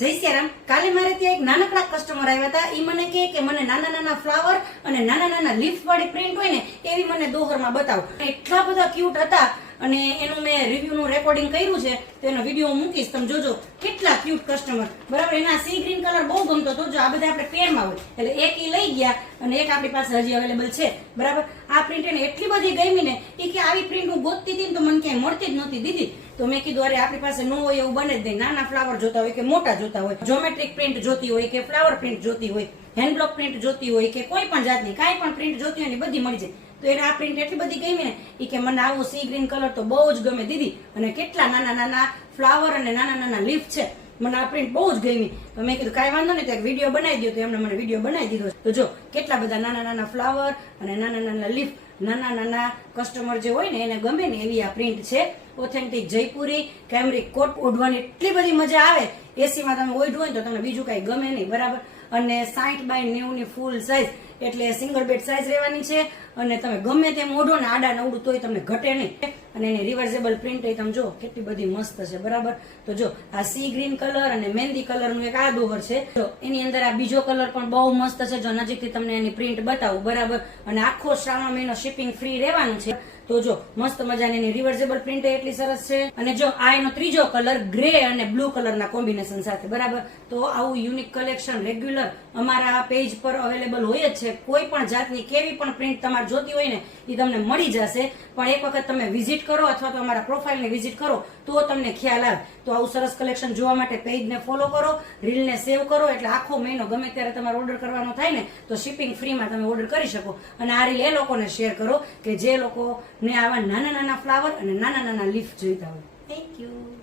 જય સિયારામ. કાલે મારે ત્યાં એક નાનકડા કસ્ટમર આવ્યા હતા. ઈ મને કે મને નાના નાના ફ્લાવર અને નાના નાના લીફ વાળી પ્રિન્ટ હોય ને એવી મને દોહરમાં બતાવો. એટલા બધા ક્યુટ હતા અને એનું મેં રિવ્યુનું રેકોર્ડિંગ કર્યું છે તો એનો વિડીયો મૂકીશ, તમે જોજો કેટલા ક્યુટ કસ્ટમર. બરાબર, એના સી ગ્રીન કલર બહુ ગમતો હતો. જો આ બધા આપણે પેરમાં હોય એટલે એક ઈ લઈ ગયા અને એક આપણી પાસે હજી અવેલેબલ છે. બરાબર, આ પ્રિન્ટ એને એટલી બધી ગમી ને એ કે આવી પ્રિન્ટ હું ગોતતી હતી ને તો મને ક્યાંય મળતી જ નહોતી દીદી. તો મેં કીધું અરે આપણી પાસે ન હોય એવું બને જ નહીં. નાના ફ્લાવર જોતા હોય કે મોટા જોતા હોય, જ્યોમેટ્રિક પ્રિન્ટ જોતી હોય કે ફ્લાવર પ્રિન્ટ જોતી હોય, હેન્ડ બ્લોક પ્રિન્ટ જોતી હોય કે કોઈ પણ જાતની કાંઈ પણ પ્રિન્ટ જોતી હોય ને બધી મળી જાય. તો એને આ પ્રિન્ટ એટલી બધી ગમી ને એ કે મને આવો સી ગ્રીન કલર તો બહુ જ ગમે દીદી. અને કેટલા નાના નાના ફ્લાવર અને નાના નાના લીફ છે, મને આ પ્રિન્ટ બહુ જ ગમી. તો મેં કીધું કાંઈ વાંધો નહીં, તો એક વિડીયો બનાવી દો. તો એમને મને વિડીયો બનાવી દીધો. તો જો કેટલા બધા નાના નાના ફ્લાવર અને નાના નાના લીફ, નાના નાના કસ્ટમર જે હોય ને એને ગમે ને એવી આ પ્રિન્ટ છે. ઓથેન્ટિક જયપુરી કેમરિક કોટ ઓઢવાની એટલી બધી મજા આવે. એસીમાં તમે ઓઢવું હોય તો તમને બીજું કાંઈ ગમે નહીં. બરાબર, અને 60 બાય 90 ની ફૂલ સાઇઝ એટલે સિંગલ બેડ સાઇઝ રહેવાની છે. અને તમે ગમે તેમ ઓઢો ને આડા નવડું તોય તમને ઘટે નહીં. અને એની રિવર્સેબલ પ્રિન્ટ એ તમે જો કેટલી બધી મસ્ત છે. બરાબર, તો જો આ સી ગ્રીન કલર અને મહેંદી કલર નું એક આ દોહર છે. જો એની અંદર આ બીજો કલર પણ બહુ મસ્ત છે. જો નજીકથી તમને એની પ્રિન્ટ બતાવું. બરાબર, અને આખો શ્રાવણ મહિનો શિપિંગ ફ્રી રહેવાનું છે. તો જો મસ્ત મજાની એની રિવર્સેબલ પ્રિન્ટ એટલી સરસ છે. અને જો આ એનો ત્રીજો કલર ગ્રે અને બ્લુ કલર ના કોમ્બિનેશન સાથે. બરાબર, તો આવું યુનિક કલેક્શન રેગ્યુલર અમારા પેજ પર અવેલેબલ હોય જ છે. કોઈ પણ જાતની કેવી પણ પ્રિન્ટ તમારે જોતી હોય ને એ તમને મળી જશે. પણ એક વખત તમે વિઝિટ કરો અથવા તો અમારા પ્રોફાઇલને વિઝિટ કરો તો તમને ખ્યાલ આવે. તો આવું સરસ કલેક્શન જોવા માટે પેજને ફોલો કરો, રીલને સેવ કરો, એટલે આખો મહિનો ગમે ત્યારે તમારે ઓર્ડર કરવાનો થાય ને તો શિપિંગ ફ્રીમાં તમે ઓર્ડર કરી શકો. અને આ રીલ એ લોકોને શેર કરો કે જે લોકો ને આવા નાના નાના ફ્લાવર અને નાના નાના લીફ જોઈતા હોય. Thank you.